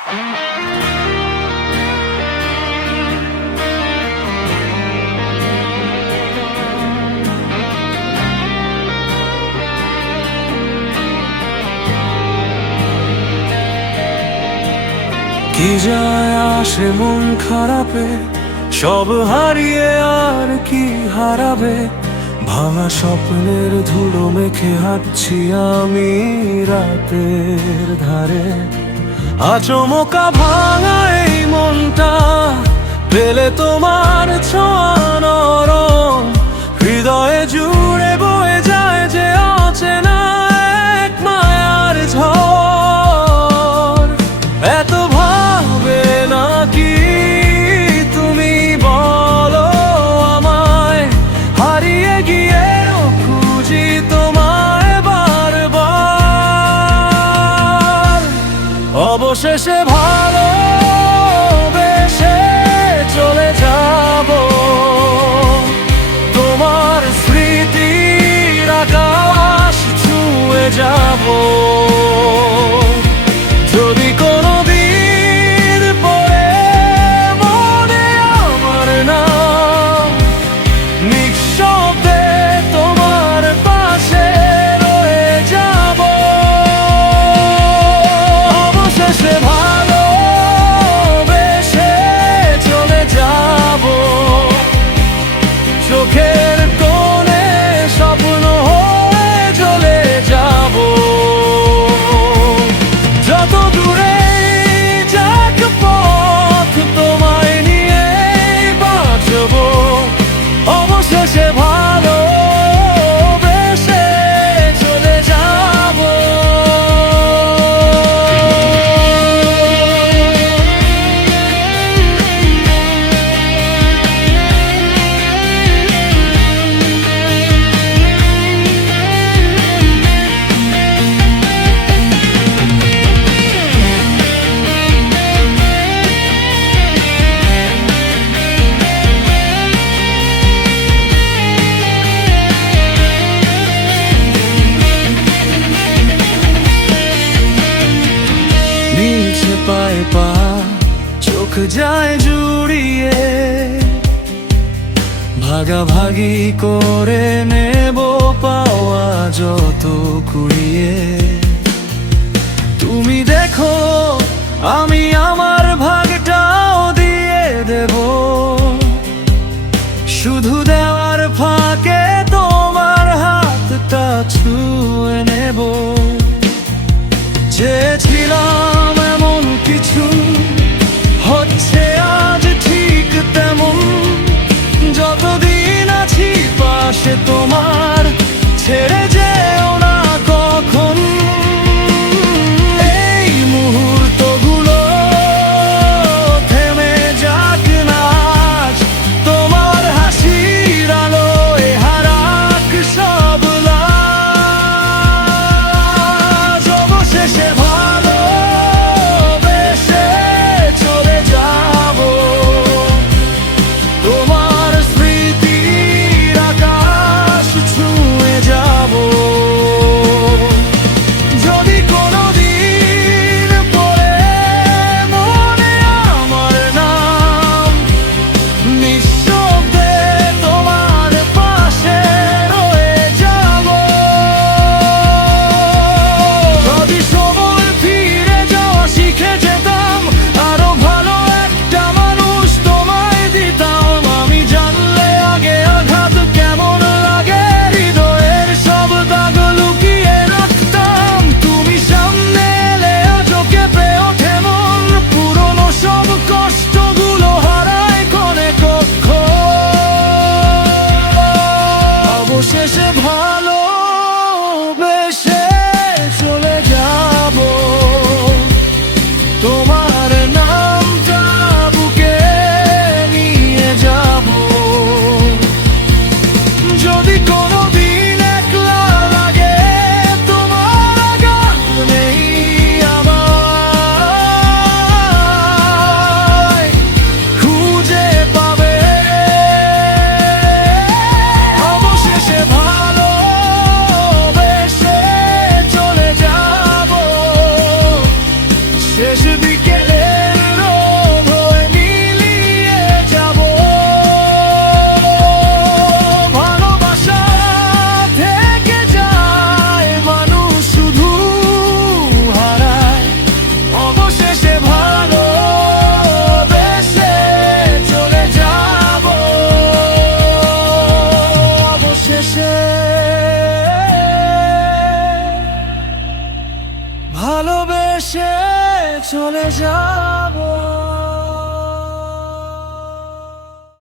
কি যায় আসে মন খারাপে, সব হারিয়ে আর কি হারাবে। ভাঙা স্বপ্নের ধুলো মেখে হাঁটছি আমি রাতের ধারে। আচমকা ভাঙা এই মনটা পেলে তোমার ছোঁয়া নরম, হৃদয়ে জুড়ে বয়ে যায় যে অচেনা এক মায়ার ঝড়। এত ভাবে নাকি তুমি বলো আমায়, হারিয়ে গিয়েও খুঁজি তোমায় বারবার। অবশেষে ভালোবেসে চলে যাব, তোমার স্মৃতির আকাশ ছুঁয়ে যাব। যদি কোনোদিন পরে মনে আমার নাম, নিঃশব্দে তোমার পাশে রয়ে যাব। অবশেষে ভালোবেসে চলে যাব, চোখের কোণে স্বপ্ন হয়ে চলে যাব। যত দূরে যাক পথ তোমায় নিয়ে বাঁচব, অবশেষে ভালোবেসে চলে যাব। নিচে পায়ে পা, চোখ যায় জুড়িয়ে, ভাগাভাগি করে নেব পাওয়া যত কুড়িয়ে। তুমি দেখো আমি আমার ভাগটাও দিয়ে দেব, শুধু দেওয়ার ফাঁকে তোমার হাতটা ছুঁয়ে নেব। চেয়েছিলাম এমন কিছু, হচ্ছে আজ ঠিক তেমন। যতদিন আছি পাশে তোমার, ছেড়ে যেও না কখন। এই মুহূর্তগুলো থেমে যাক না আজ, তোমার হাসির আলোয় হারাক সব লাজ। অবশেষে ভালোবেসে চলে যাব, তোমার স্মৃতির আকাশ ছুঁয়ে যাব। যদি কোনোদিন পরে মনে আমার নাম, নিঃশব্দে তোমার পাশে রয়ে যাব। যদি সময় ফিরে যাওয়া শিখে যেতাম, আরো ভালো একটা মানুষ তোমায় দিতাম। আমি জানলে আগে আঘাত কেমন লাগে, হৃদয়ের সব দাগ লুকিয়ে রাখতাম। তুমি সামনে এলে চোখে পেয়ে ওঠে মন, পুরনো সব কষ্টগুলো হারায় ক্ষণে কক্ষণ। অবশেষে ভালোবেসে চলে যাব, তোমার নামটা বুকে নিয়ে যাব। যদি কোনোদিন একলা লাগে, তোমার আঘাত নেই আমায় খুঁজে পাবে। অবশেষে ভালোবেসে চলে যাব, শেষ বিকেলে চলে যাব।